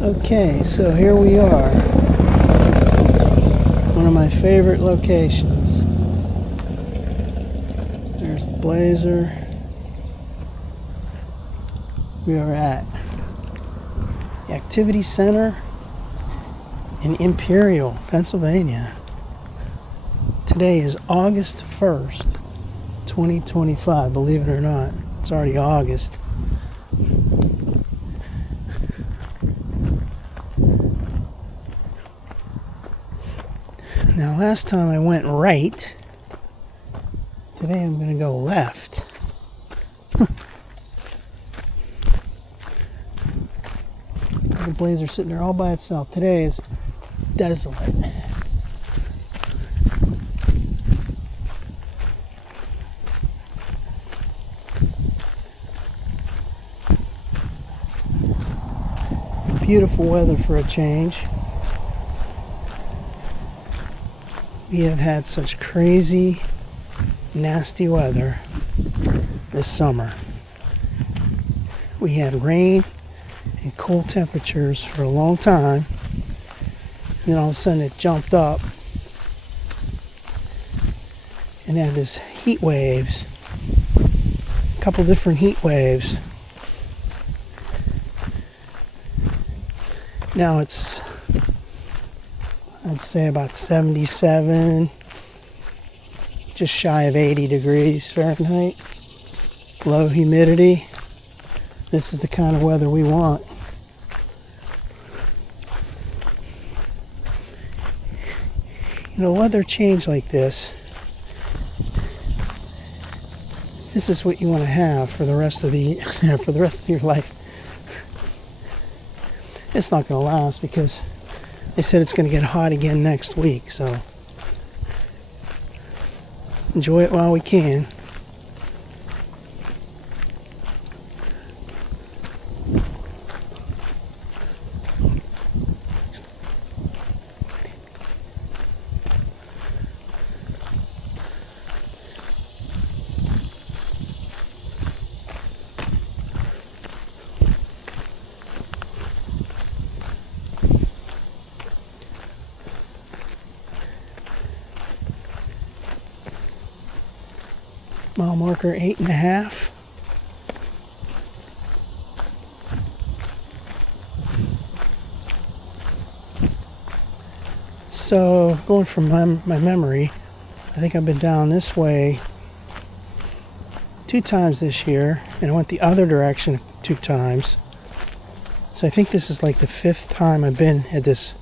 Okay, so here we are. One of my favorite locations. There's the Blazer. We are at the Activity Center in Imperial, Pennsylvania. Today is August 1st, 2025. Believe it or not, it's already August. Now, last time I went right. Today I'm going to go left. The Blazer sitting there all by itself. Today is desolate. Beautiful weather for a change. We have had such crazy, nasty weather this summer. We had rain and cool temperatures for a long time. And then all of a sudden it jumped up and had this heat waves, a couple different heat waves. Now it's, I'd say about 77, just shy of 80 degrees Fahrenheit. Low humidity. This is the kind of weather we want. You know, weather change like this. This is what you want to have for the rest of the for the rest of your life. It's not going to last because they said it's going to get hot again next week, so enjoy it while we can. Mile marker 8.5. So going from my memory, I think I've been down this way 2 times this year, and I went the other direction 2 times. So I think this is like the 5th time I've been at this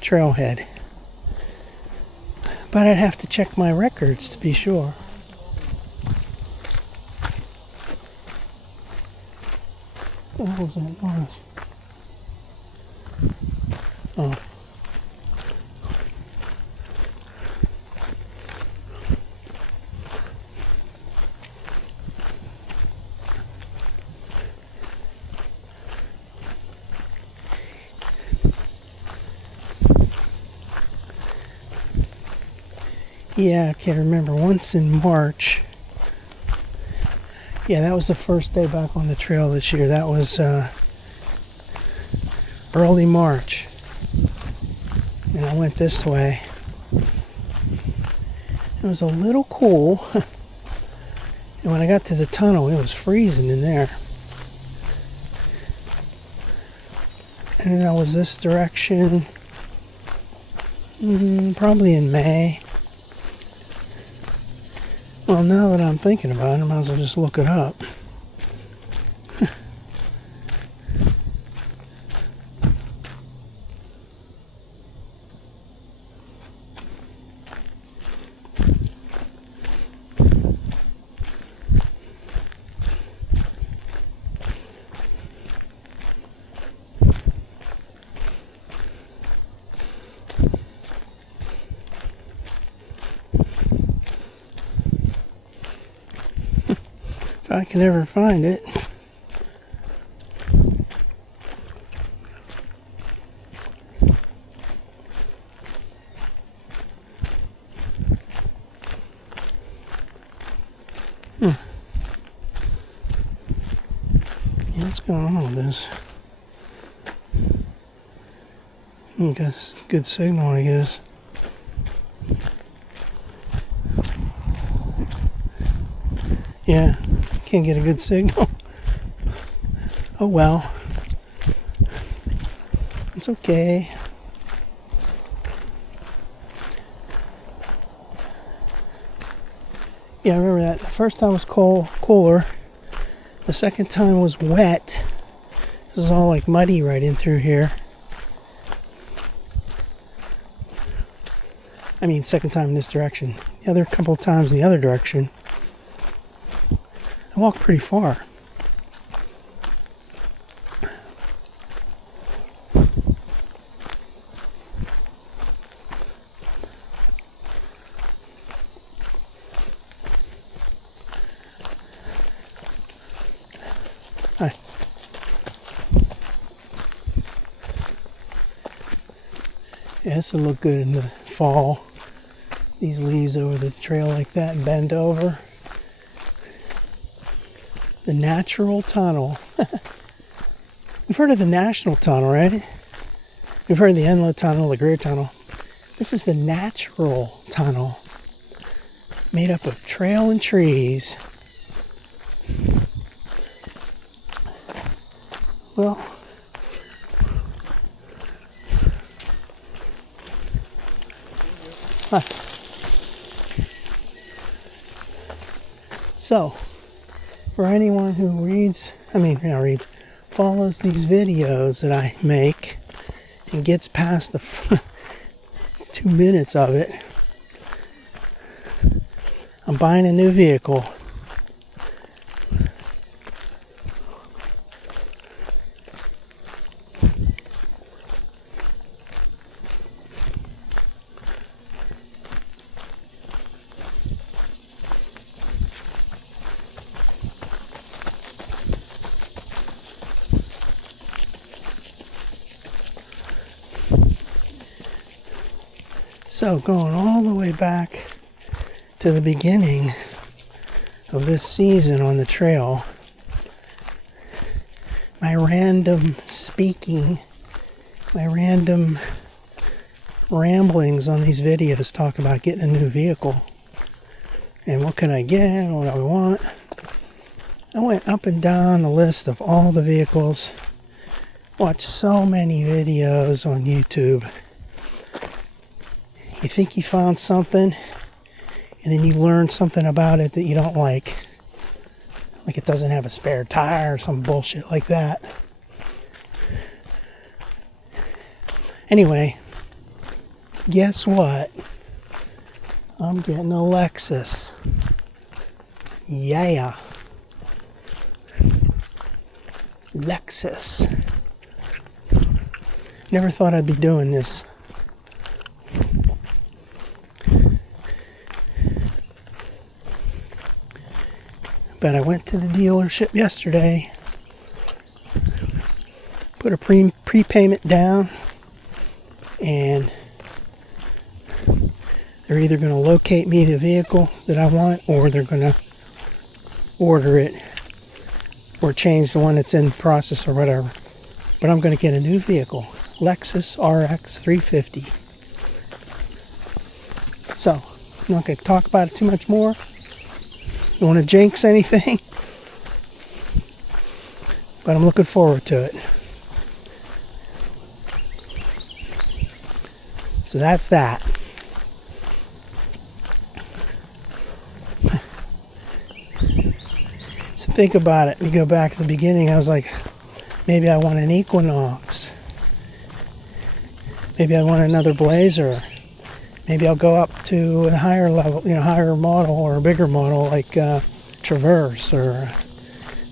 trailhead. But I'd have to check my records to be sure. What the hell is that noise? Oh. Yeah, I can't remember. Once in March. Yeah, that was the first day back on the trail this year. That was early March. And I went this way. It was a little cool. And when I got to the tunnel, it was freezing in there. And then I was this direction. Probably in May. Well, now that I'm thinking about it, I might as well just look it up. If I can ever find it. Yeah, what's going on with this? Got good signal, I guess. Yeah, can't get a good signal. Oh well. It's okay. Yeah, I remember that. The first time was cooler. The second time was wet. This is all like muddy right in through here. I mean, second time in this direction. The other couple of times in the other direction. I walked pretty far. Hi. Yeah, this will look good in the fall. These leaves over the trail like that and bend over. The natural tunnel. We've heard of the National Tunnel, right? We've heard of the Enlow Tunnel, the Greer Tunnel. This is the natural tunnel. Made up of trail and trees. Well, huh. So, for anyone who follows these videos that I make and gets past the 2 minutes of it, I'm buying a new vehicle. So going all the way back to the beginning of this season on the trail, my random speaking, my random ramblings on these videos talk about getting a new vehicle and what can I get, what do I want. I went up and down the list of all the vehicles, watched so many videos on YouTube. You think you found something, and then you learn something about it that you don't like. Like it doesn't have a spare tire or some bullshit like that. Anyway, guess what? I'm getting a Lexus. Yeah. Lexus. Never thought I'd be doing this. But I went to the dealership yesterday, put a prepayment down, and they're either going to locate me the vehicle that I want, or they're going to order it, or change the one that's in process or whatever. But I'm going to get a new vehicle, Lexus RX 350. So, I'm not going to talk about it too much more. Don't want to jinx anything, but I'm looking forward to it. So that's that. So think about it. You go back to the beginning, I was like, maybe I want an Equinox. Maybe I want another Blazer. Maybe I'll go up to a higher level, higher model or a bigger model like Traverse, or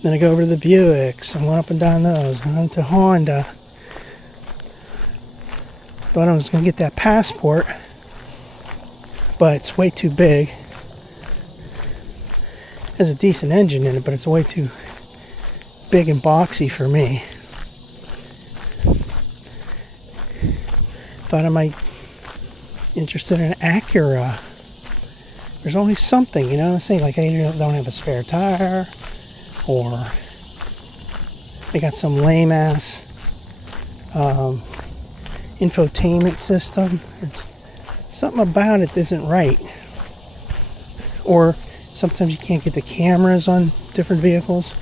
then I go over to the Buicks and went up and down those. I went to Honda. Thought I was going to get that Passport, but it's way too big. Has a decent engine in it, but it's way too big and boxy for me. Thought I might interested in an Acura. There's always something, I'm saying, like I don't have a spare tire, or they got some lame ass infotainment system. It's, something about it isn't right. Or sometimes you can't get the cameras on different vehicles.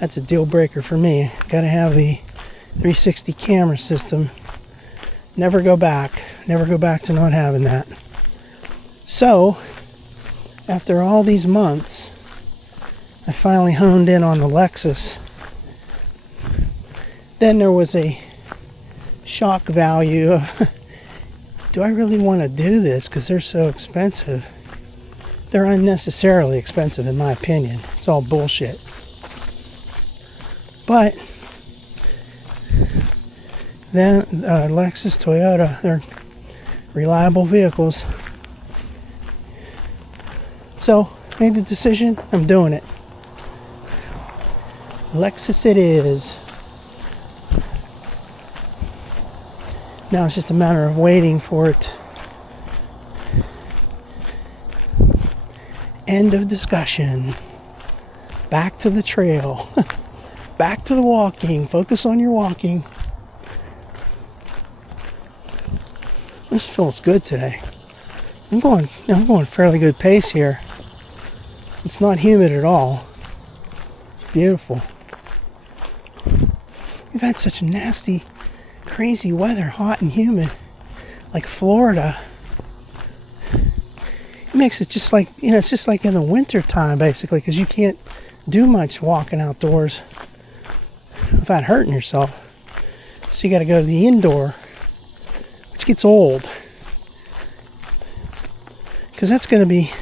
That's a deal breaker for me. Gotta have the 360 camera system. Never go back. Never go back to not having that. So, after all these months, I finally honed in on the Lexus. Then there was a shock value of, do I really want to do this? Because they're so expensive. They're unnecessarily expensive in my opinion. It's all bullshit. But then Lexus, Toyota, they're reliable vehicles. So, made the decision, I'm doing it. Lexus it is. Now it's just a matter of waiting for it. End of discussion. Back to the trail. Back to the walking. Focus on your walking. This feels good today. I'm going fairly good pace here. It's not humid at all. It's beautiful. We've had such nasty, crazy weather, hot and humid, like Florida. It makes it just like, it's just like in the winter time basically, because you can't do much walking outdoors without hurting yourself. So you got to go to the indoor, which gets old. Because that's going to be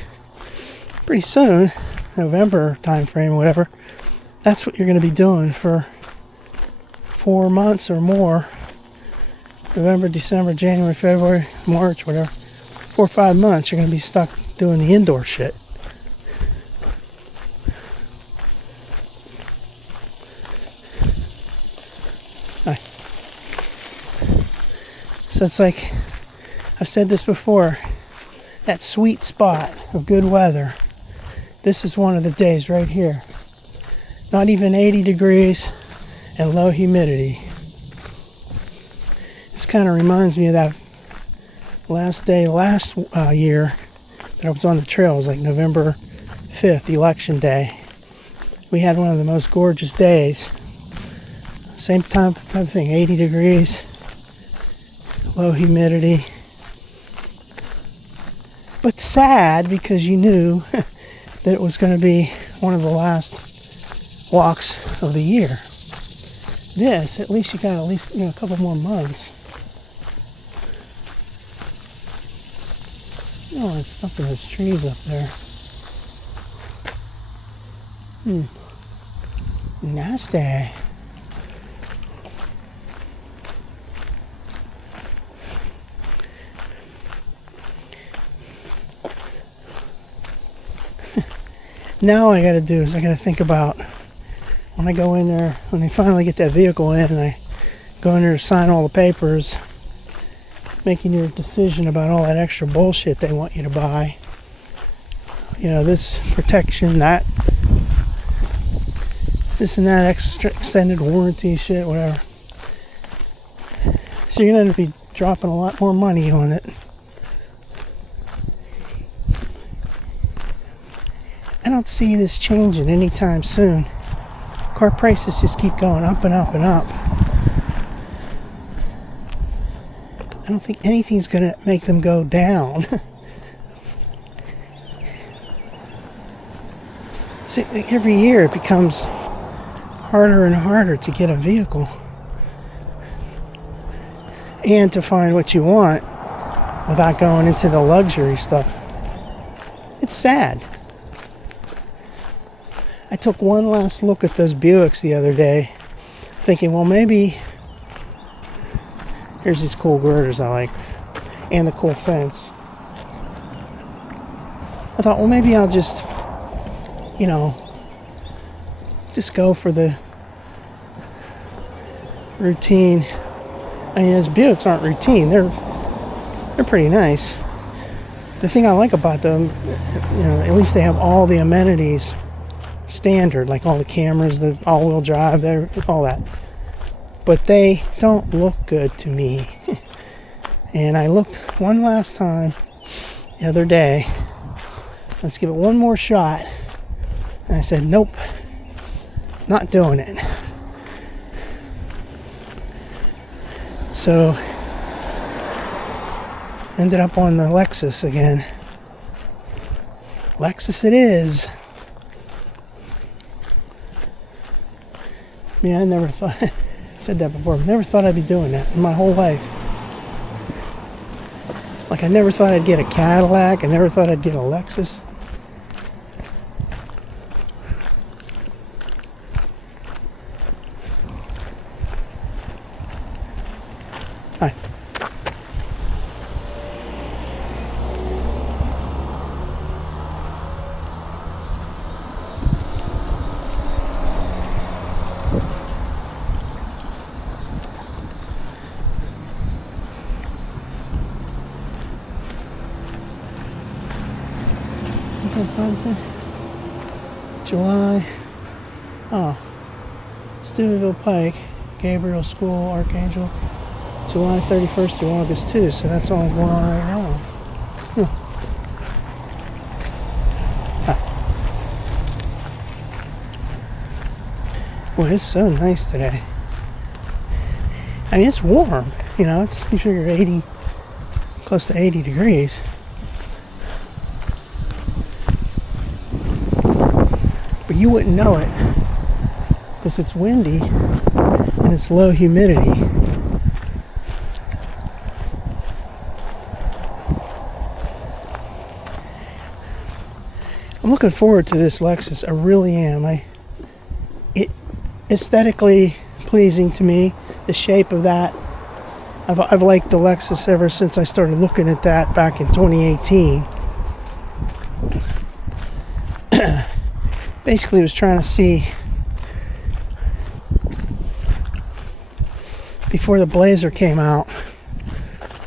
pretty soon, November time frame, whatever. That's what you're going to be doing for 4 months or more. November, December, January, February, March, whatever. 4 or 5 months, you're going to be stuck doing the indoor shit. Hi. So it's like, I've said this before, that sweet spot of good weather. This is one of the days right here. Not even 80 degrees and low humidity. This kind of reminds me of that last year that I was on the trail. It was like November 5th, election day. We had one of the most gorgeous days. Same type of thing, 80 degrees, low humidity. But sad because you knew that it was going to be one of the last walks of the year. This, at least you got a couple more months. Oh, it's stuck in those trees up there. Nasty. Now all I gotta do is I gotta think about when I go in there, when they finally get that vehicle in and I go in there to sign all the papers, making your decision about all that extra bullshit they want you to buy. This protection, that, this and that extra extended warranty shit, whatever. So you're gonna be dropping a lot more money on it. I don't see this changing anytime soon. Car prices just keep going up and up and up. I don't think anything's going to make them go down. See, every year it becomes harder and harder to get a vehicle. And to find what you want without going into the luxury stuff. It's sad. I took one last look at those Buicks the other day, thinking, well, maybe here's these cool girders I like, and the cool fence. I thought, well, maybe I'll just, just go for the routine. I mean, those Buicks aren't routine. They're pretty nice. The thing I like about them, at least they have all the amenities standard, like all the cameras, the all-wheel drive, all that. but they don't look good to me. And I looked one last time the other day. Let's give it one more shot. And I said, nope, not doing it. So, ended up on the Lexus again. Lexus it is. Yeah, I never thought, I said that before, never thought I'd be doing that in my whole life. Like, I never thought I'd get a Cadillac, I never thought I'd get a Lexus. Hi. What's that sign say? July. Oh. Steubenville Pike, Gabriel School, Archangel. July 31st through August 2, so that's all going on right now. Huh. Boy, it's so nice today. I mean, it's warm, you know, it's, you figure 80, close to 80 degrees. But you wouldn't know it, because it's windy and it's low humidity. I'm looking forward to this Lexus. I really am. It aesthetically pleasing to me. The shape of that. I've liked the Lexus ever since I started looking at that back in 2018. Basically, I was trying to see before the Blazer came out,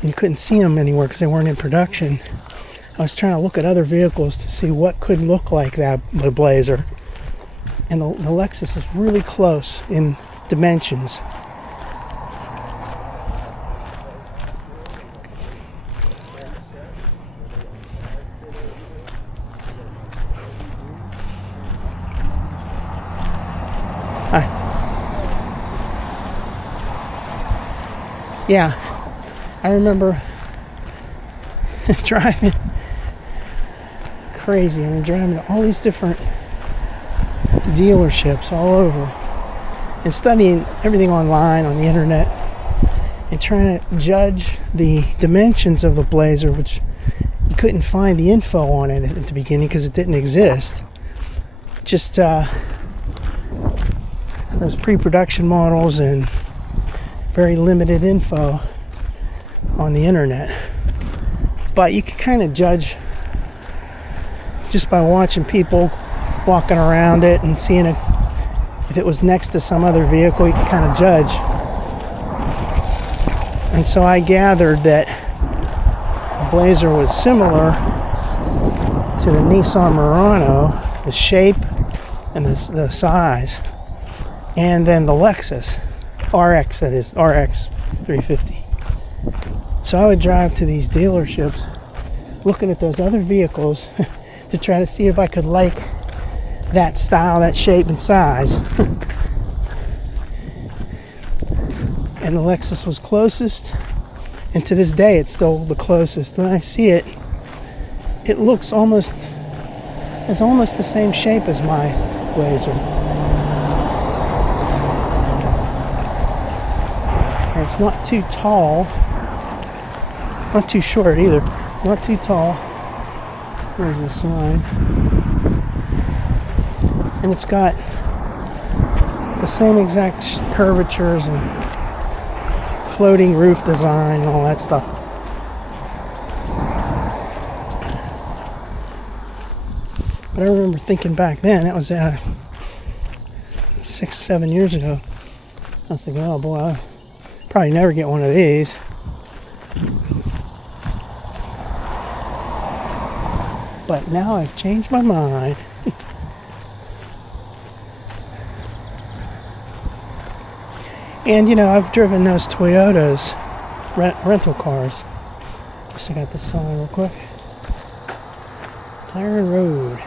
and you couldn't see them anywhere because they weren't in production. I was trying to look at other vehicles to see what could look like that, the Blazer. And the Lexus is really close in dimensions. Hi. Yeah, I remember driving crazy. I mean, driving to all these different dealerships all over and studying everything online on the internet and trying to judge the dimensions of the Blazer, which you couldn't find the info on it at the beginning because it didn't exist. Just those pre-production models and very limited info on the internet. But you could kind of judge just by watching people walking around it and seeing it. If it was next to some other vehicle, you could kind of judge. And so I gathered that the Blazer was similar to the Nissan Murano, the shape and the size, and then the Lexus RX, that is RX 350. So I would drive to these dealerships looking at those other vehicles to try to see if I could like that style, that shape and size. And the Lexus was closest, and to this day it's still the closest. When I see it, it looks almost the same shape as my Blazer. And it's not too tall, not too short either, not too tall. There's the sign. And it's got the same exact curvatures and floating roof design and all that stuff. But I remember thinking back then, that was 6-7 years ago, I was thinking, oh boy, I'll probably never get one of these. But now I've changed my mind. And, you know, I've driven those Toyotas, rental cars. Just check out this sign real quick. Claren Road.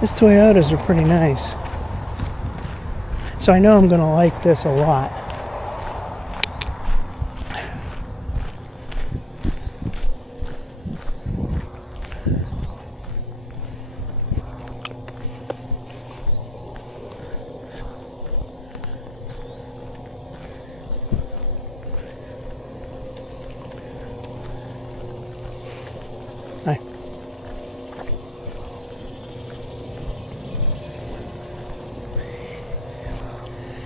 These Toyotas are pretty nice. So I know I'm going to like this a lot. Hi.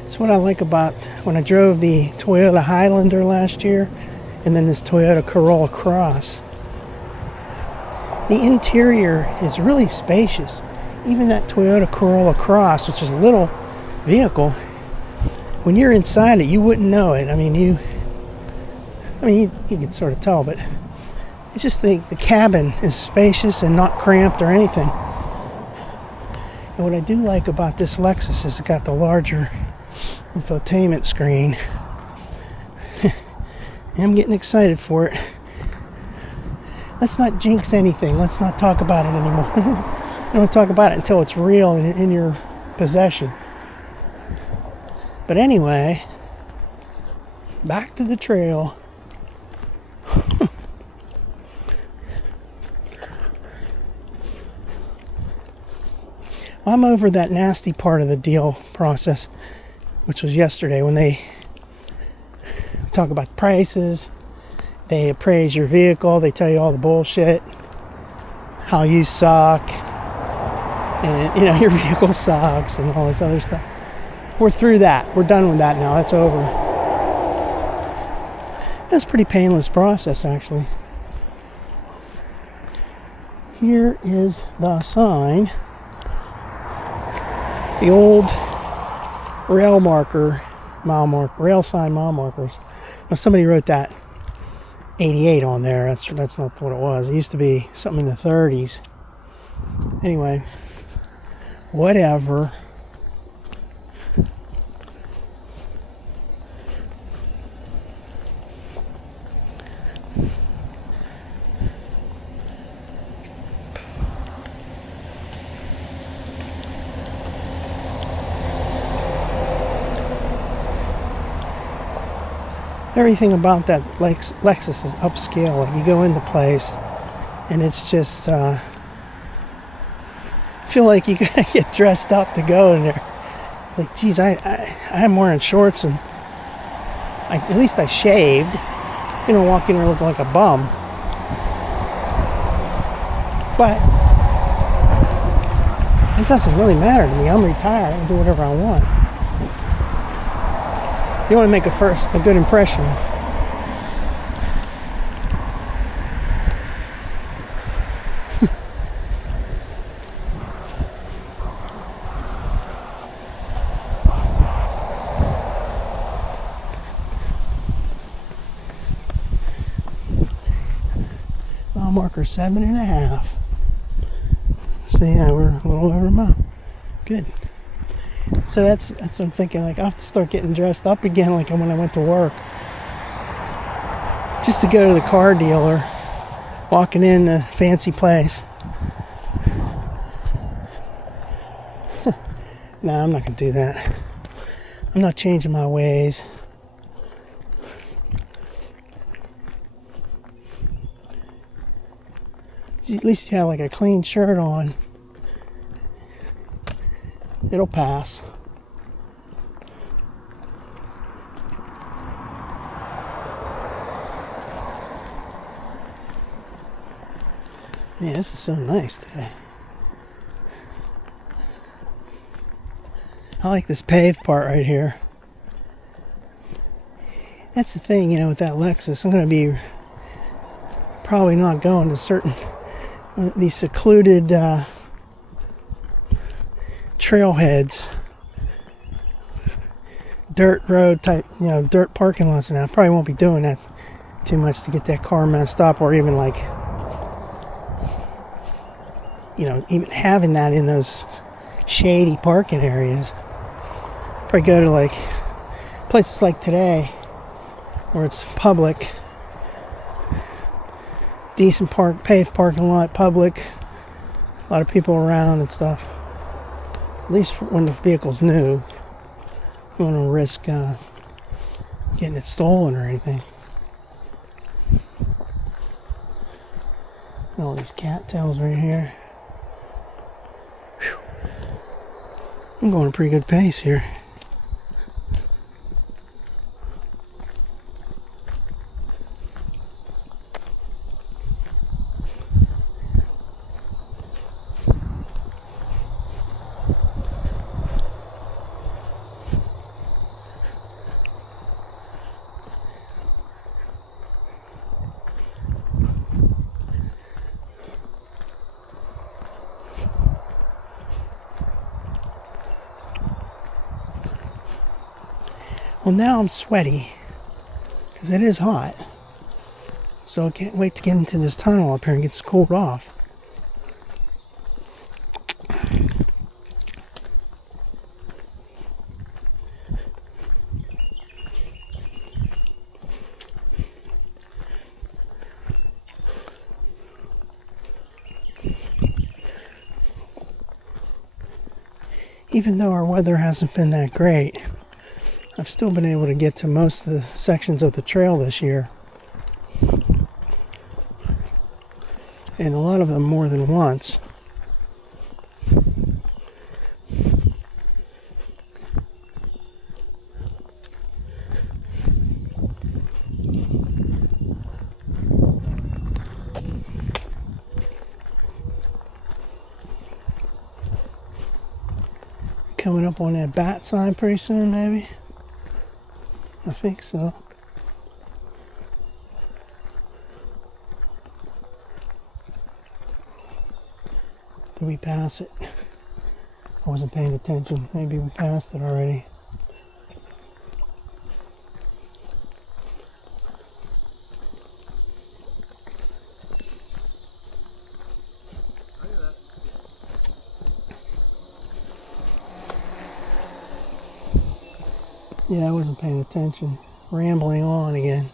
That's what I like about when I drove the Toyota Highlander last year and then this Toyota Corolla Cross. The interior is really spacious. Even that Toyota Corolla Cross, which is a little vehicle, when you're inside it, you wouldn't know it. I mean, you can sort of tell, but it's just the cabin is spacious and not cramped or anything. And what I do like about this Lexus is it got the larger infotainment screen. I'm getting excited for it. Let's not jinx anything. Let's not talk about it anymore. I don't talk about it until it's real and in your possession. But anyway, back to the trail. I'm over that nasty part of the deal process, which was yesterday when they talk about prices, they appraise your vehicle, they tell you all the bullshit, how you suck, and you know your vehicle sucks and all this other stuff. We're through that. We're done with that now. That's over. That's a pretty painless process, actually. Here is the sign. The old rail sign mile markers. Now somebody wrote that 88 on there. That's not what it was. It used to be something in the 30s. Anyway, whatever. Everything about that Lexus is upscale. Like you go into place and it's just feel like you gotta get dressed up to go in there. It's like, geez, I'm wearing shorts and at least I shaved. You know, walk in there looking like a bum. But it doesn't really matter to me. I'm retired. I can do whatever I want. You want to make a good impression. Mile marker 7.5. So yeah, we're a little over a mile. Good. So that's what I'm thinking. Like, I have to start getting dressed up again, like when I went to work, just to go to the car dealer, walking in a fancy place. No, I'm not gonna do that. I'm not changing my ways. At least you have like a clean shirt on. It'll pass. Man, this is so nice today. I like this paved part right here. That's the thing, you know, with that Lexus. I'm going to be probably not going to these secluded trailheads, dirt road type, you know, dirt parking lots. And I probably won't be doing that too much to get that car messed up, or even like, even having that in those shady parking areas. Probably go to like places like today where it's public, decent paved parking lot, public, a lot of people around and stuff. At least when the vehicle's new, you don't want to risk getting it stolen or anything. All these cattails right here. Whew. I'm going at a pretty good pace here. Well, now I'm sweaty because it is hot. So I can't wait to get into this tunnel up here and get cooled off. Even though our weather hasn't been that great, I've still been able to get to most of the sections of the trail this year. And a lot of them more than once. Coming up on that bat sign pretty soon, maybe. I think so. Did we pass it? I wasn't paying attention. Maybe we passed it already. Yeah, I wasn't paying attention. Rambling on again.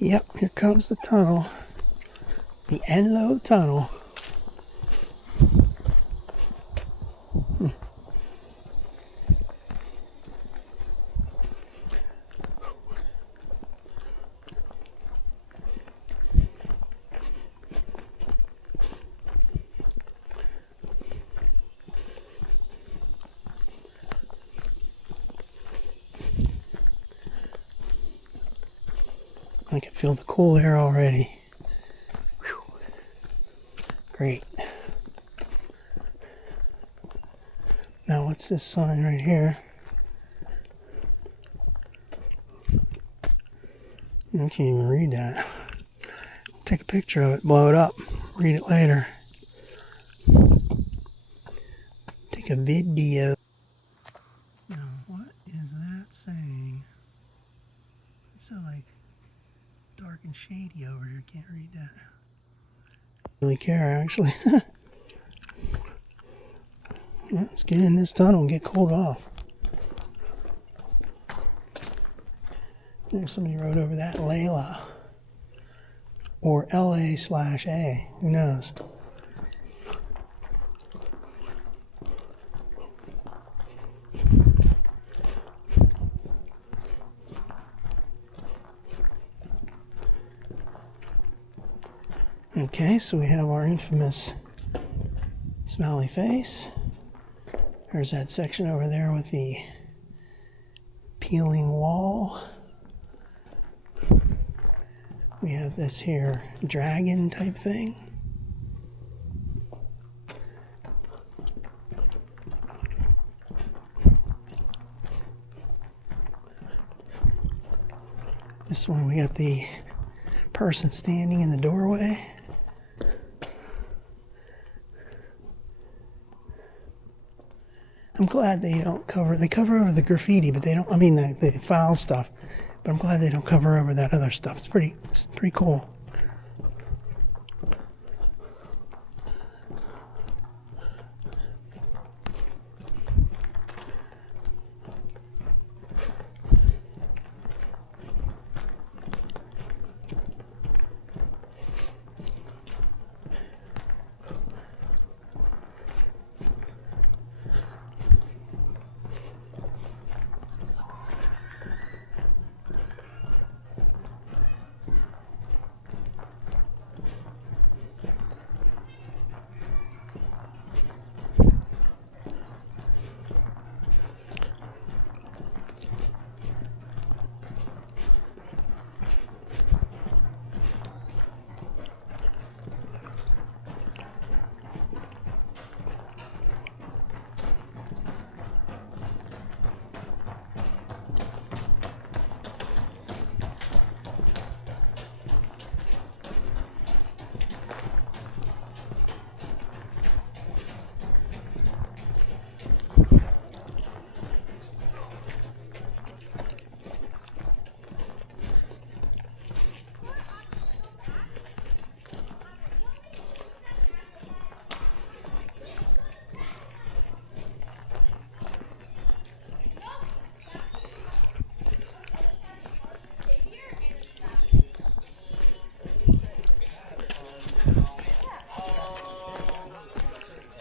Yep, here comes the tunnel. The Enlow tunnel. I can feel the cool air already. Whew. Great. Now what's this sign right here? I can't even read that. Take a picture of it, blow it up, read it later. Take a video. Now what is that saying? It's so like dark and shady over here. Can't read that. Really care actually. Let's get in this tunnel and get cooled off. There's somebody wrote over that Layla or LA/A. Who knows? Okay, so we have our infamous smiley face. There's that section over there with the peeling wall. We We have this here dragon type thing. This one we got the person standing in the doorway. I'm glad they don't they cover over the graffiti, but they don't, I mean the foul stuff, but I'm glad they don't cover over that other stuff. It's pretty cool.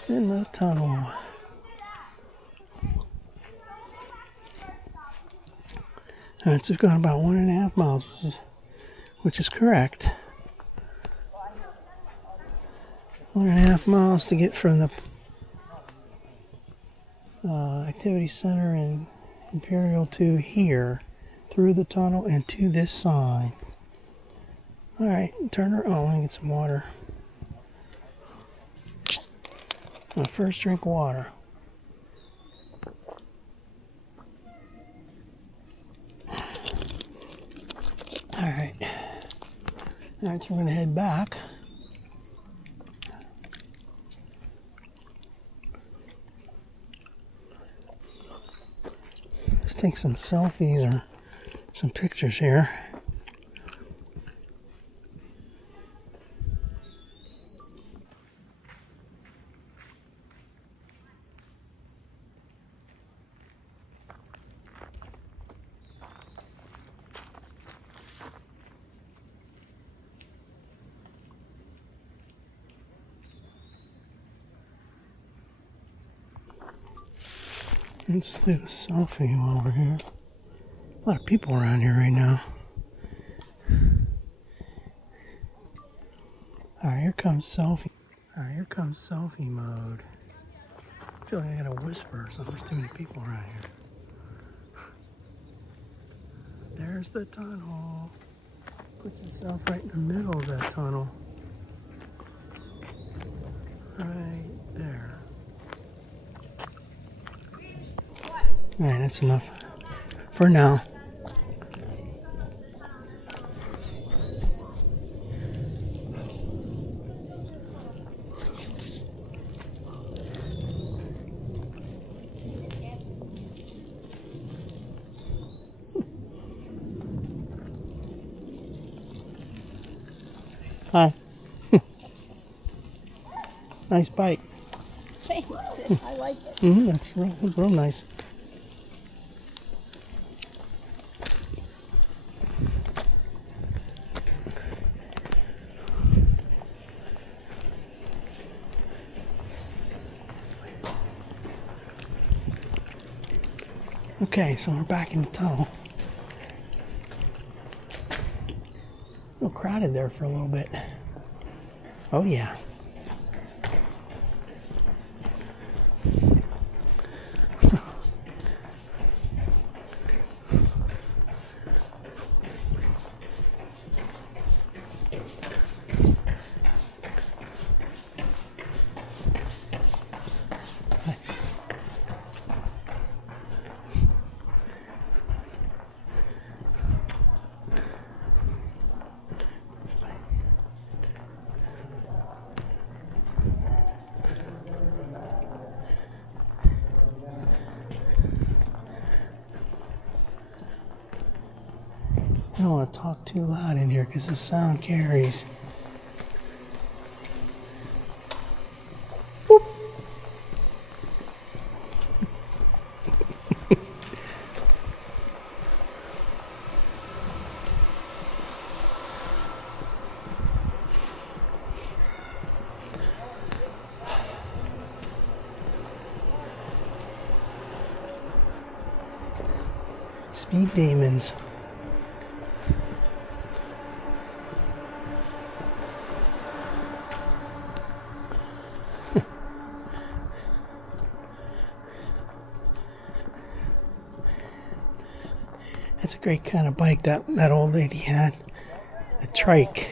In the tunnel. Alright, so we've gone about 1.5 miles, which is correct. 1.5 miles to get from the activity center in Imperial to here, through the tunnel and to this sign. Alright, turn her on and get some water. My first drink of water. Alright. Alright, so we're going to head back. Let's take some selfies or some pictures here. Let's do a selfie while we're here. A lot of people around here right now. Alright, here comes selfie. Alright, here comes selfie mode. I feel like I gotta whisper or something. There's too many people around here. There's the tunnel. Put yourself right in the middle of that tunnel. Right there. Alright, that's enough for now. Hi. Nice bike. Thanks. I like it. That's real nice. Okay, so we're back in the tunnel. A little crowded there for a little bit. Oh yeah. I don't want to talk too loud in here because the sound carries. Whoop. Speed demons. That's a great kind of bike that old lady had. A trike.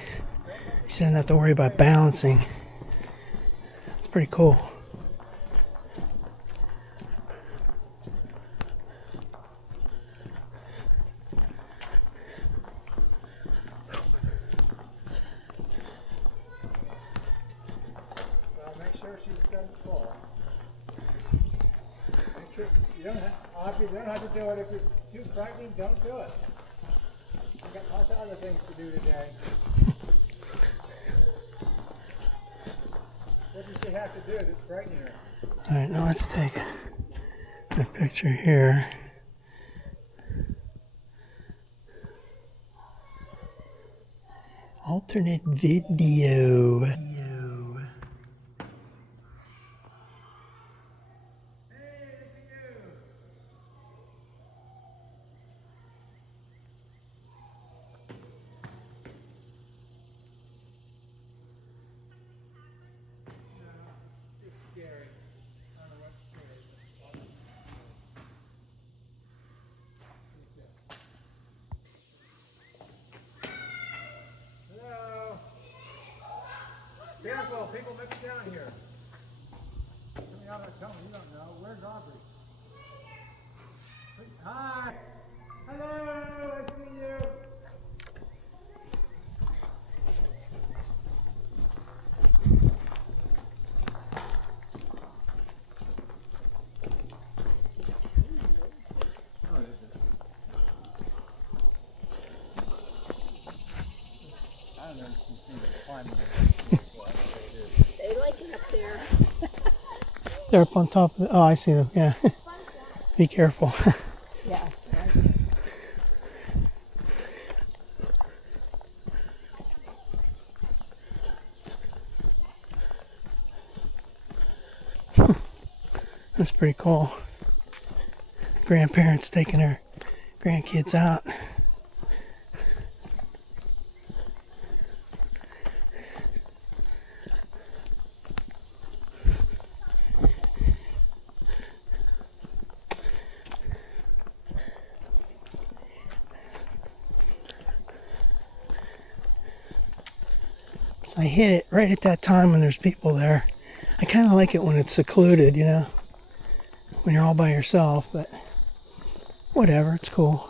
She didn't have to worry about balancing. It's pretty cool. Make sure she doesn't fall. Make sure you don't have to do it if it's too frightening. Don't do it. You've got lots of other things to do today. What does she have to do that's frightening her? All right, now let's take a picture here. Alternate video. Careful, people mix down here. Coming out of the tunnel, you don't know. Where's Aubrey? Hi! Hello! I see you! Oh, this is. I don't know if some things are climbing it. They like it up there. They're up on top of it. Oh, I see them. Yeah. Be careful. Yeah. That's pretty cool. Grandparents taking their grandkids out. I hit it right at that time when there's people there. I kind of like it when it's secluded, you know, when you're all by yourself, but whatever, it's cool.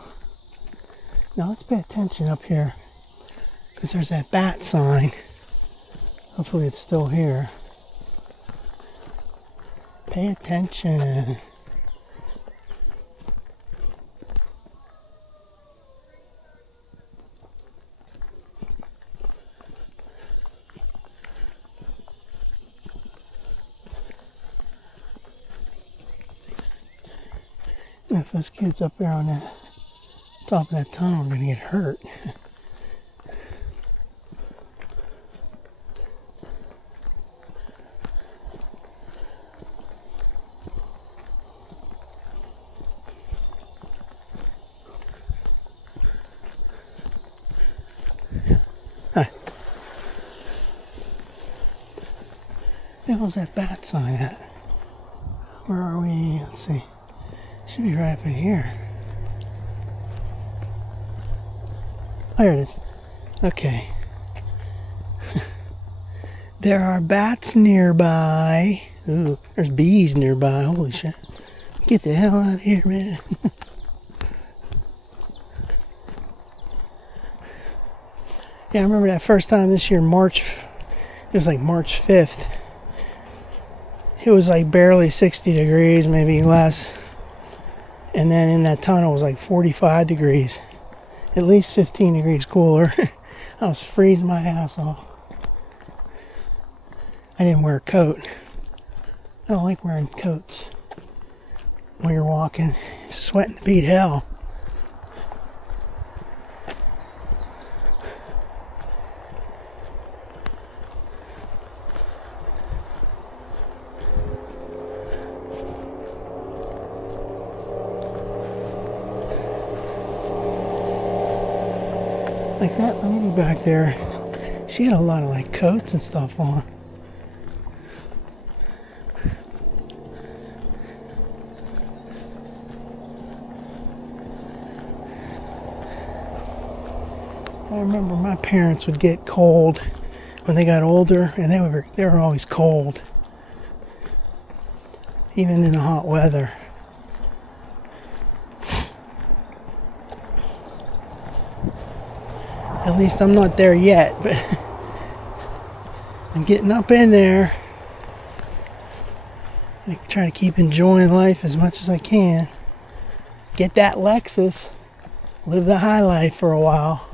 Now let's pay attention up here because there's that bat sign. Hopefully it's still here. Pay attention. If those kids up there on that top of that tunnel are going to get hurt. Hi. Where was that bat sign at? Where are we? Let's see. Should be right up in here. Oh, here it is. Okay. There are bats nearby. Ooh, there's bees nearby. Holy shit. Get the hell out of here, man. Yeah, I remember that first time this year, it was like March 5th. It was like barely 60 degrees, maybe less. And then in that tunnel it was like 45 degrees. at least 15 degrees cooler. I was freezing my ass off. I didn't wear a coat. I don't like wearing coats when you're walking. It's sweating to beat hell. Like that lady back there, she had a lot of like coats and stuff on. I remember my parents would get cold when they got older, and they were always cold, even in the hot weather. At least I'm not there yet, but I'm getting up in there. I try to keep enjoying life as much as I can. Get that Lexus, live the high life for a while.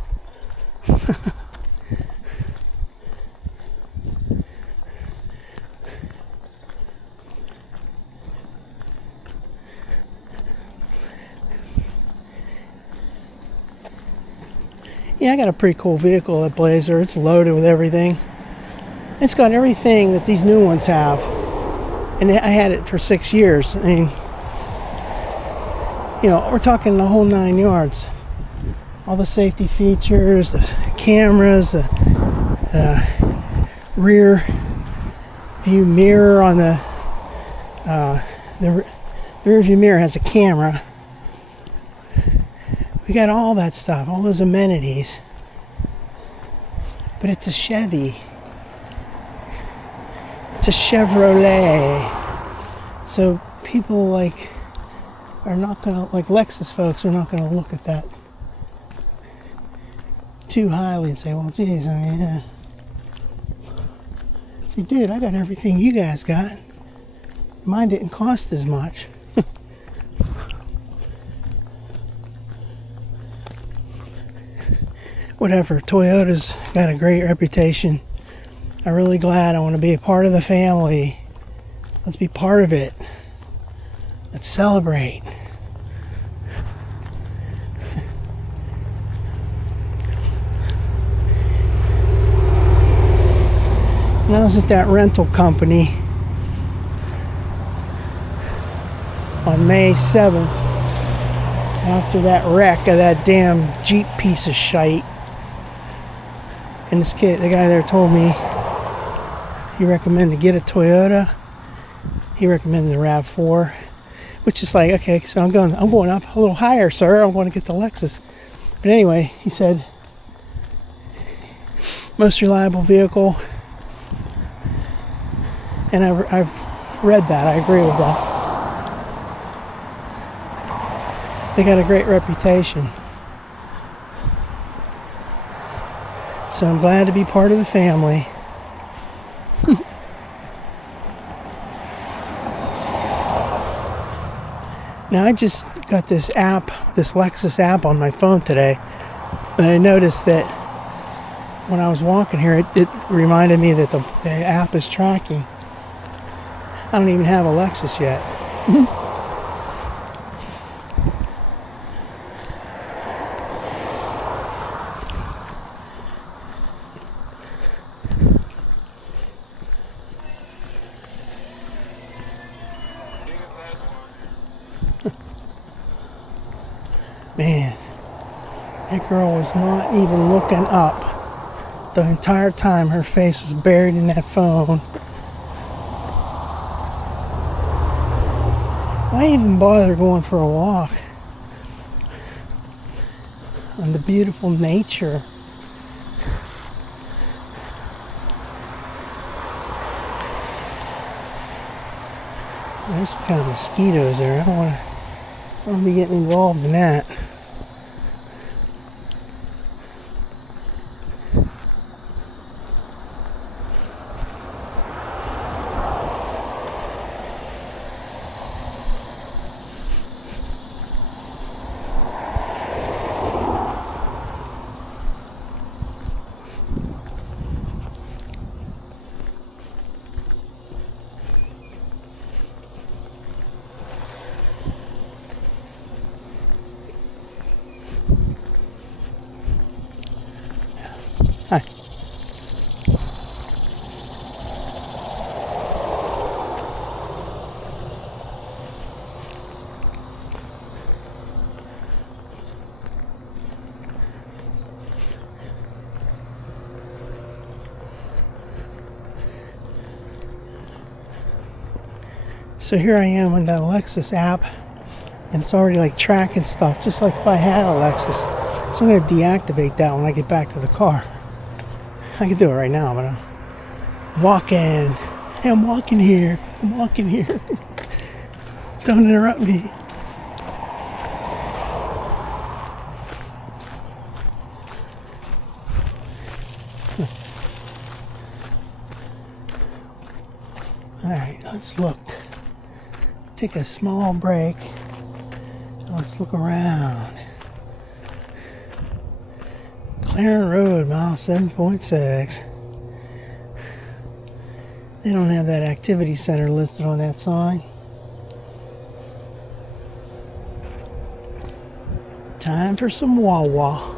Yeah, I got a pretty cool vehicle, that Blazer. It's loaded with everything. It's got everything that these new ones have. And I had it for 6 years. I mean, you know, we're talking the whole 9 yards. All the safety features, the cameras, the rear view mirror on the rear view mirror has a camera. We got all that stuff, all those amenities. But it's a Chevy. It's a Chevrolet. So people like are not gonna, like Lexus folks are not gonna look at that too highly and say, well, geez, I mean, say, dude, I got everything you guys got. Mine didn't cost as much. Whatever, Toyota's got a great reputation. I'm really glad. I want to be a part of the family. Let's be part of it. Let's celebrate. And I was at that rental company on May 7th after that wreck of that damn Jeep piece of shite. And this kid, the guy there told me he recommended get a Toyota. He recommended the RAV4, which is like, okay, so I'm going up a little higher, sir. I'm going to get the Lexus. But anyway, he said, most reliable vehicle. And I've read that. I agree with that. They got a great reputation. So I'm glad to be part of the family. Now I just got this app, this Lexus app on my phone today, and I noticed that when I was walking here, it reminded me that the app is tracking. I don't even have a Lexus yet. Man, that girl was not even looking up. The entire time her face was buried in that phone. Why even bother going for a walk on the beautiful nature? There's some kind of mosquitoes there. I don't want to be getting involved in that. So here I am on the Lexus app, and it's already like tracking stuff, just like if I had a Lexus. So I'm going to deactivate that when I get back to the car. I can do it right now, but I'm walking. Hey, I'm walking here. I'm walking here. Don't interrupt me. Alright, let's look. Take a small break. Let's look around. Clarence Road, mile 7.6. They don't have that activity center listed on that sign. Time for some Wawa.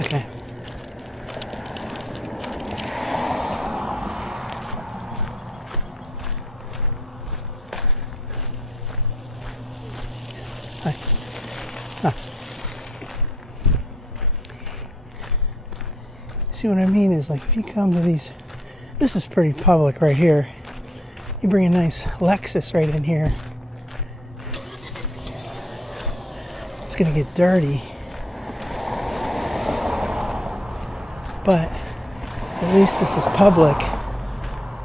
Okay. Hi. Huh. See what I mean is, like, if you come to these, this is pretty public right here. You bring a nice Lexus right in here, it's gonna get dirty. But at least this is public.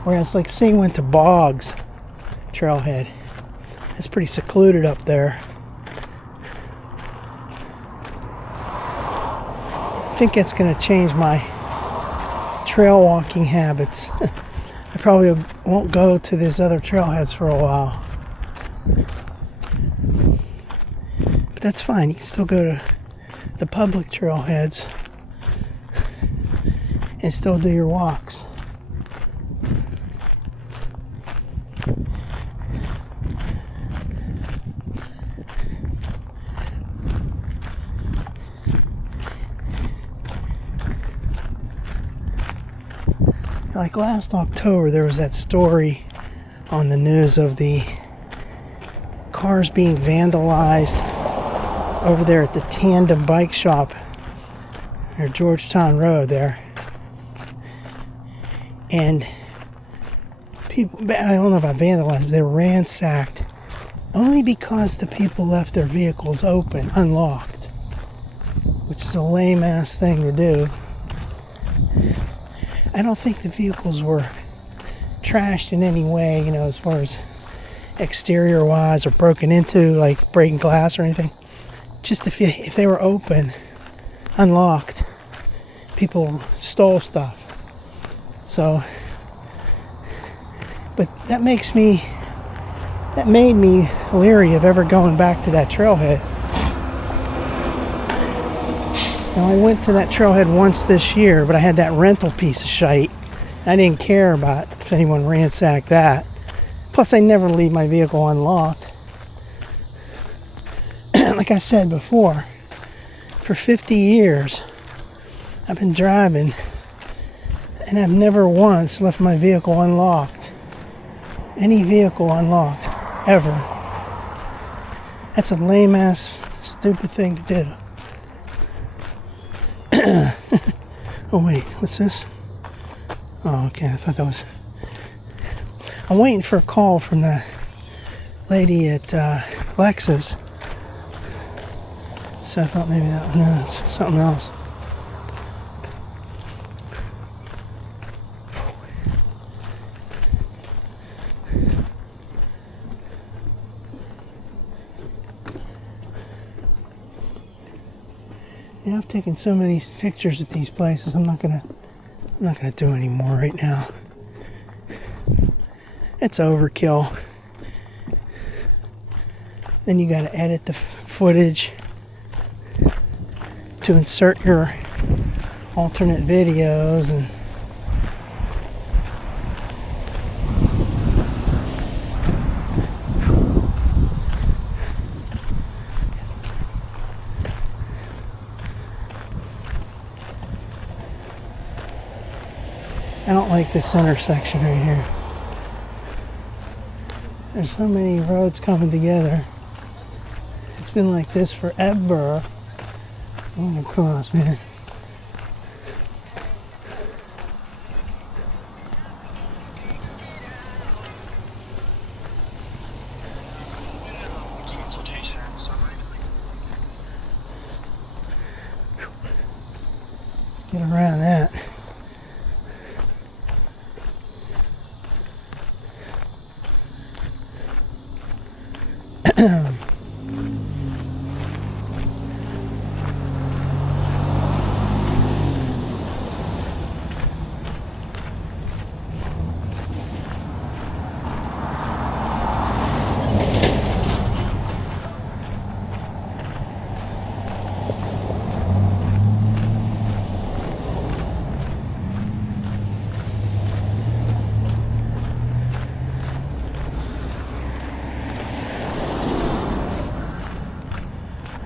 Whereas, like, say you went to Boggs Trailhead, it's pretty secluded up there. I think it's going to change my trail walking habits. I probably won't go to these other trailheads for a while. But that's fine. You can still go to the public trailheads and still do your walks. Like last October, there was that story on the news of the cars being vandalized over there at the Tandem Bike Shop near Georgetown Road there. And people, I don't know about vandalized, but they were ransacked only because the people left their vehicles open, unlocked, which is a lame ass thing to do. I don't think the vehicles were trashed in any way, you know, as far as exterior wise, or broken into, like breaking glass or anything. Just if they were open, unlocked, people stole stuff. So, but that made me leery of ever going back to that trailhead. Now, I went to that trailhead once this year, but I had that rental piece of shite. I didn't care about if anyone ransacked that. Plus, I never leave my vehicle unlocked. Like I said before, for 50 years, I've been driving, and I've never once left my vehicle unlocked. Any vehicle unlocked, ever. That's a lame-ass, stupid thing to do. Oh wait, what's this? Oh, okay, I thought that was... I'm waiting for a call from the lady at Lexus. So I thought maybe that was something else. Yeah, I've taken so many pictures at these places. I'm not gonna do any more right now. It's overkill. Then you gotta edit the footage to insert your alternate videos, and I don't like this intersection right here. There's so many roads coming together. It's been like this forever. Going across, man. Get around that.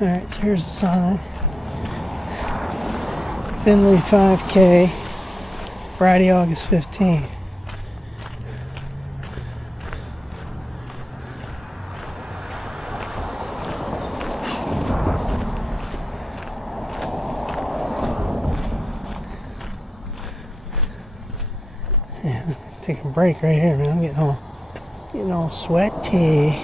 Alright, so here's the sign. Findlay 5K, Friday, August 15th. Yeah, take a break right here, man. I'm getting all sweaty.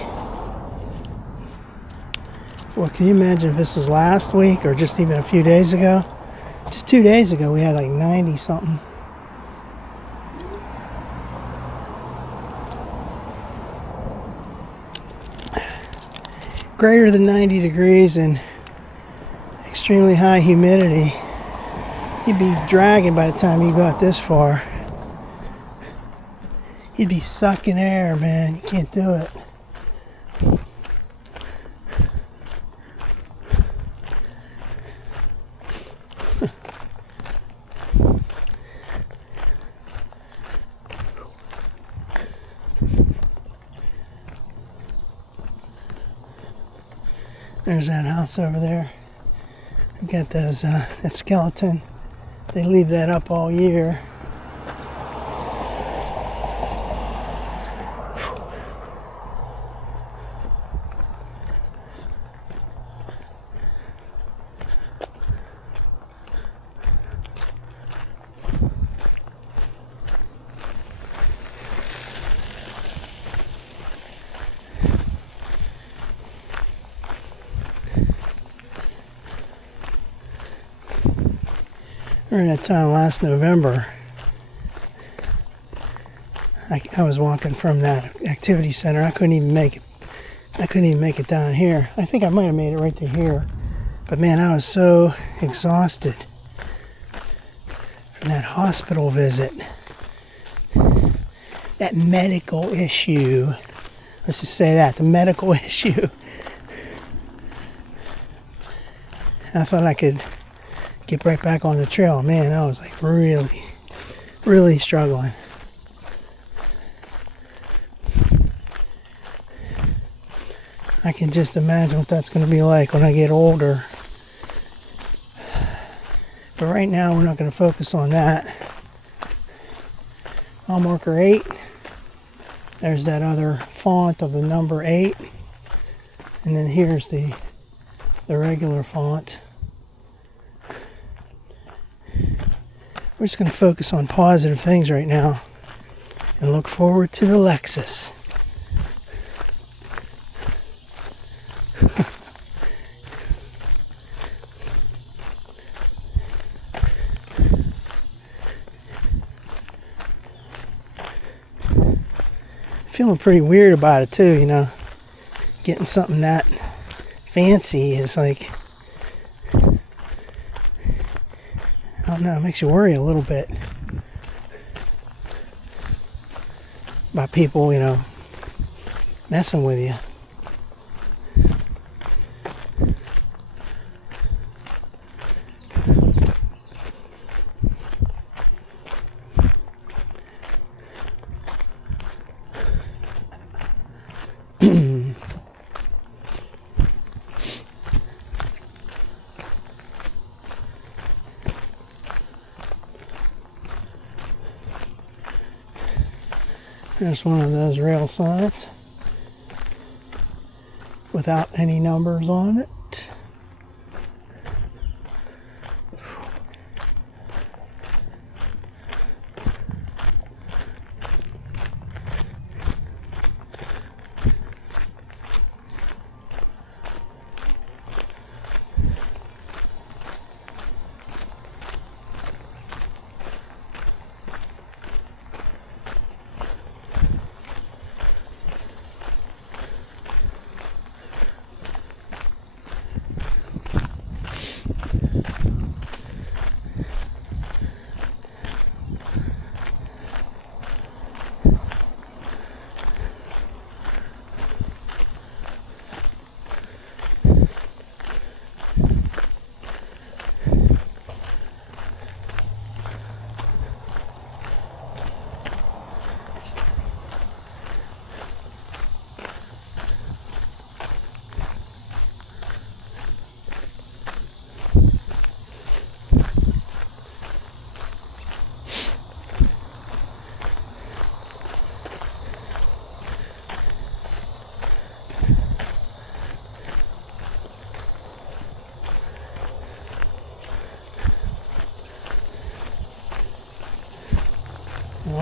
Well, can you imagine if this was last week or just even a few days ago? Just 2 days ago, we had like 90 something. Greater than 90 degrees and extremely high humidity. You'd be dragging by the time you got this far. You'd be sucking air, man. You can't do it. There's that house over there. I've got those, that skeleton. They leave that up all year. During that time last November, I was walking from that activity center. I couldn't even make it. I couldn't even make it down here. I think I might have made it right to here. But man, I was so exhausted from that hospital visit. That medical issue. Let's just say that, the medical issue. I thought I could get right back on the trail. Man, I was like really struggling. I can just imagine what that's going to be like when I get older. But right now we're not going to focus on that. Mile marker 8. There's that other font of the number 8. And then here's the regular font. We're just going to focus on positive things right now and look forward to the Lexus. Feeling pretty weird about it too, you know. Getting something that fancy is like, I don't know, it makes you worry a little bit about people, you know, messing with you. There's one of those rail signs without any numbers on it.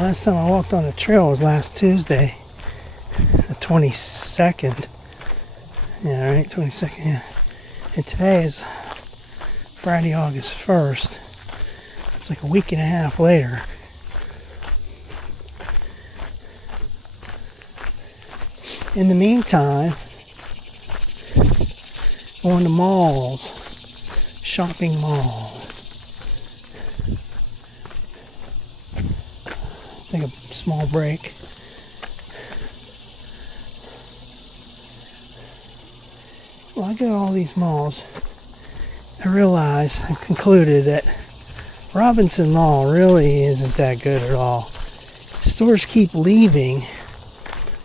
last time I walked on the trail was last Tuesday, the 22nd. Yeah, right, 22nd, yeah. And today is Friday, August 1st. It's like a week and a half later. In the meantime, going to malls, shopping malls. Take a small break. Well, I go to all these malls. I realize, I concluded that Robinson Mall really isn't that good at all. Stores keep leaving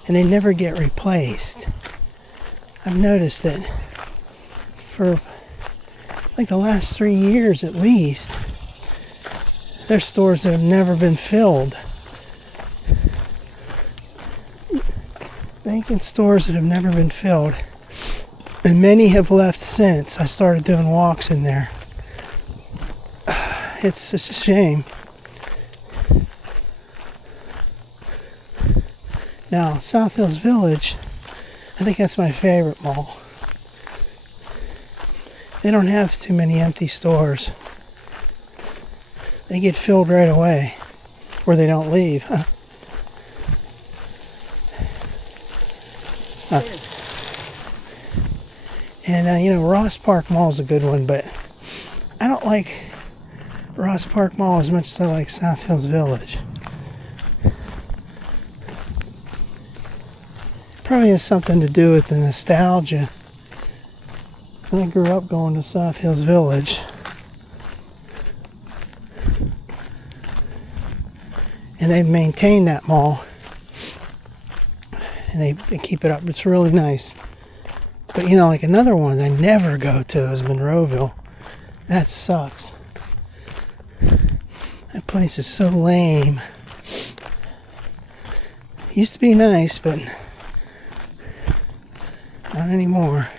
and they never get replaced. I've noticed that for like the last 3 years at least, there's stores that have never been filled. Vacant stores that have never been filled. And many have left since I started doing walks in there. It's such a shame. Now, South Hills Village, I think that's my favorite mall. They don't have too many empty stores. They get filled right away, or they don't leave. And Ross Park Mall is a good one, but I don't like Ross Park Mall as much as I like South Hills Village. Probably has something to do with the nostalgia. I grew up going to South Hills Village. And they've maintained that mall. And they keep it up. It's really nice. But like another one I never go to is Monroeville. That sucks. That place is so lame. Used to be nice, but not anymore.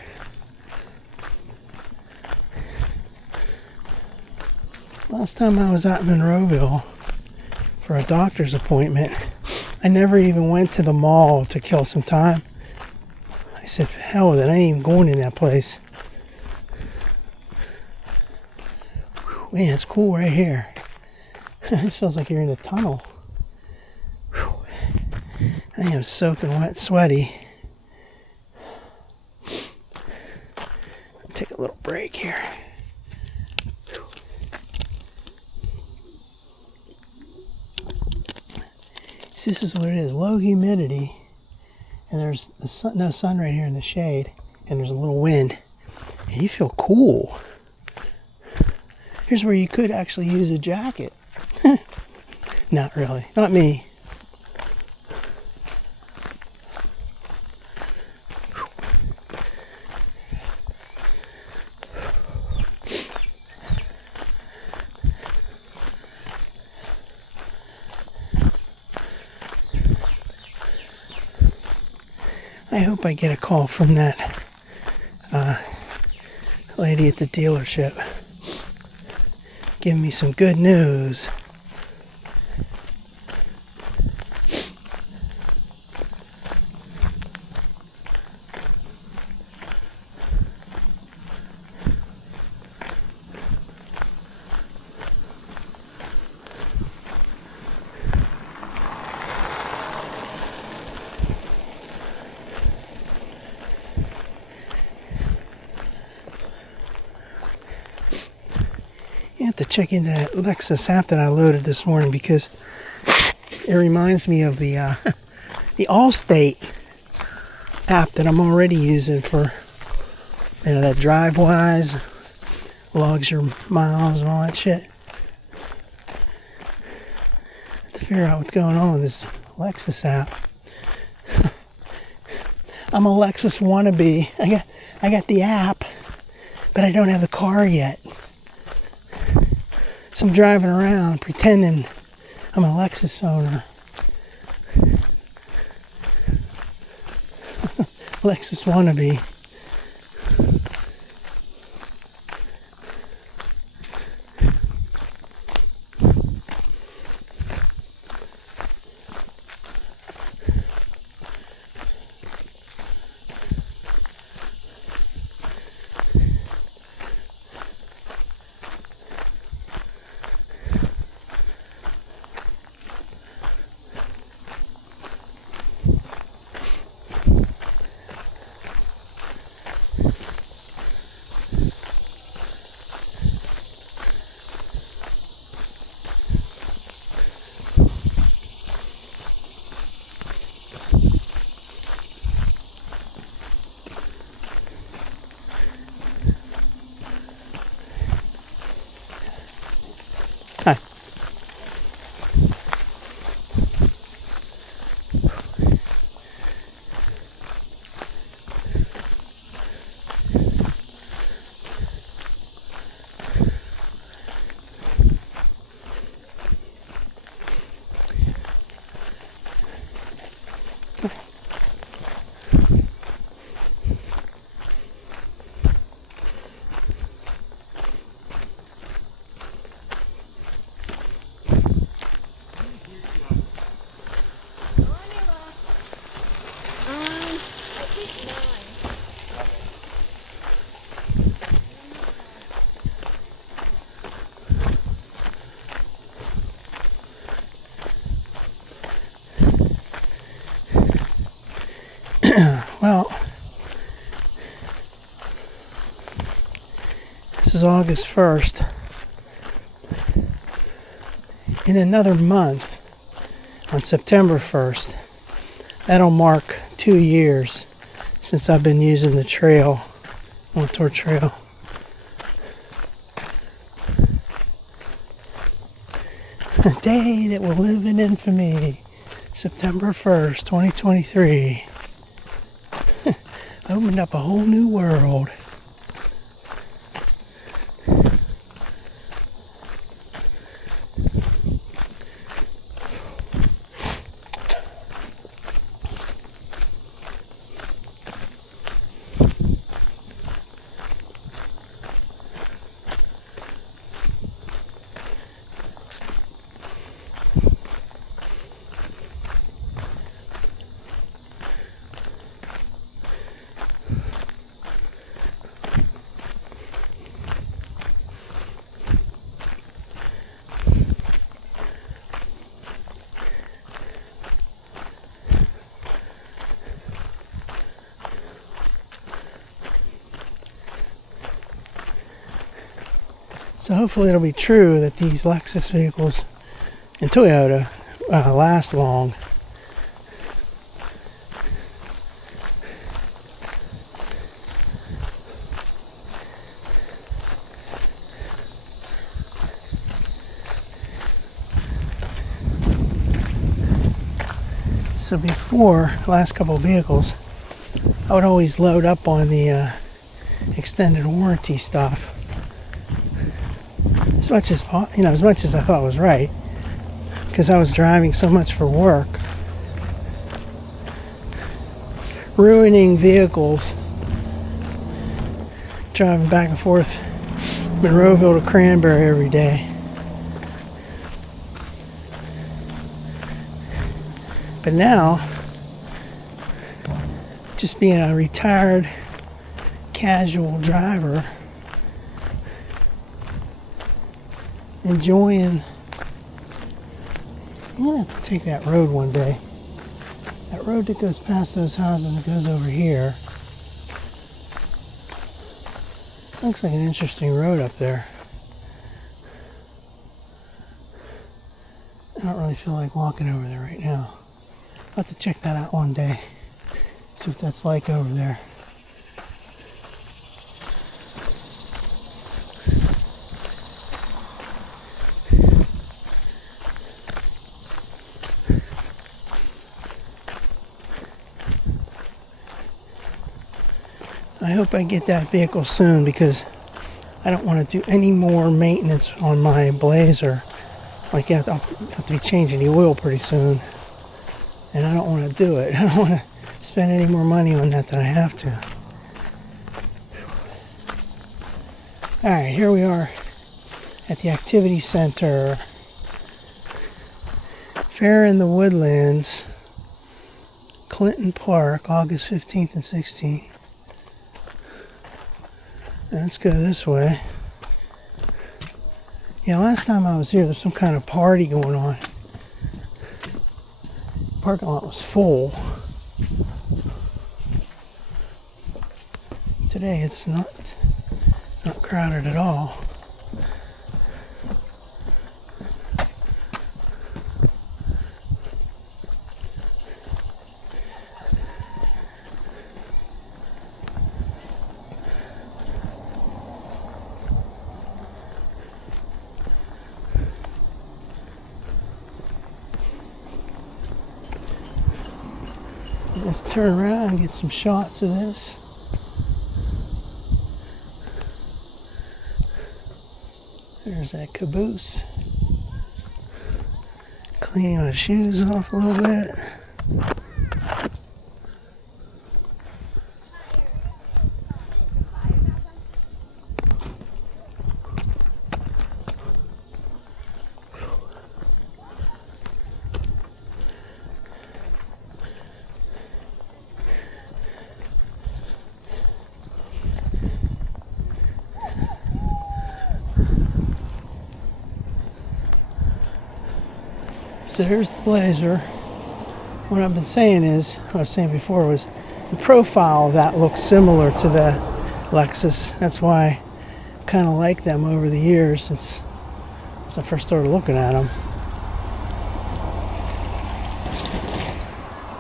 Last time I was out in Monroeville for a doctor's appointment, I never even went to the mall to kill some time. I said, hell with it, I ain't even going in that place. Whew, man, it's cool right here. This feels like you're in a tunnel. Whew. I am soaking wet, sweaty. Take a little break here. See, this is what it is, low humidity, and there's no sun right here in the shade, and there's a little wind, and you feel cool. Here's where you could actually use a jacket. Not really, not me. I hope I get a call from that lady at the dealership giving me some good news. You have to check into that Lexus app that I loaded this morning because it reminds me of the Allstate app that I'm already using for that DriveWise, logs your miles and all that shit. I have to figure out what's going on with this Lexus app. I'm a Lexus wannabe. I got the app, but I don't have the car yet. So I'm driving around pretending I'm a Lexus owner. Lexus wannabe. This is August 1st. In another month, on September 1st, that'll mark 2 years since I've been using the trail, Montour Trail. A day that will live in infamy. September 1st, 2023. Opened up a whole new world. So hopefully it'll be true that these Lexus vehicles and Toyota last long. So before, the last couple of vehicles, I would always load up on the extended warranty stuff. As much as I thought was right, because I was driving so much for work, ruining vehicles, driving back and forth Monroeville to Cranberry every day. But now, just being a retired casual driver, enjoying. I'm gonna have to take that road one day. That road that goes past those houses and goes over here. Looks like an interesting road up there. I don't really feel like walking over there right now. I'll have to check that out one day. See what that's like over there. I hope I get that vehicle soon because I don't want to do any more maintenance on my Blazer. Like I'll have to be changing the oil pretty soon. And I don't want to do it. I don't want to spend any more money on that than I have to. Alright, here we are at the activity center. Fair in the Woodlands. Clinton Park, August 15th and 16th. Let's go this way. Yeah, last time I was here, there's some kind of party going on. The parking lot was full. Today it's not crowded at all. Let's turn around and get some shots of this. There's that caboose. Clean my shoes off a little bit. So here's the Blazer. What I've been saying is, what I was saying before was, the profile of that looks similar to the Lexus. That's why I kind of like them over the years since I first started looking at them.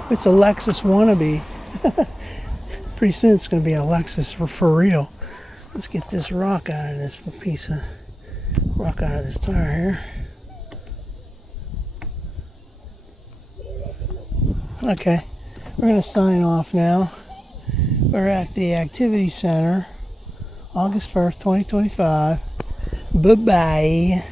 It's a Lexus wannabe. Pretty soon it's going to be a Lexus for real. Let's get this rock out of this piece of rock out of this tire here. Okay, we're going to sign off now. We're at the Activity Center, August 1st, 2025. Bye-bye.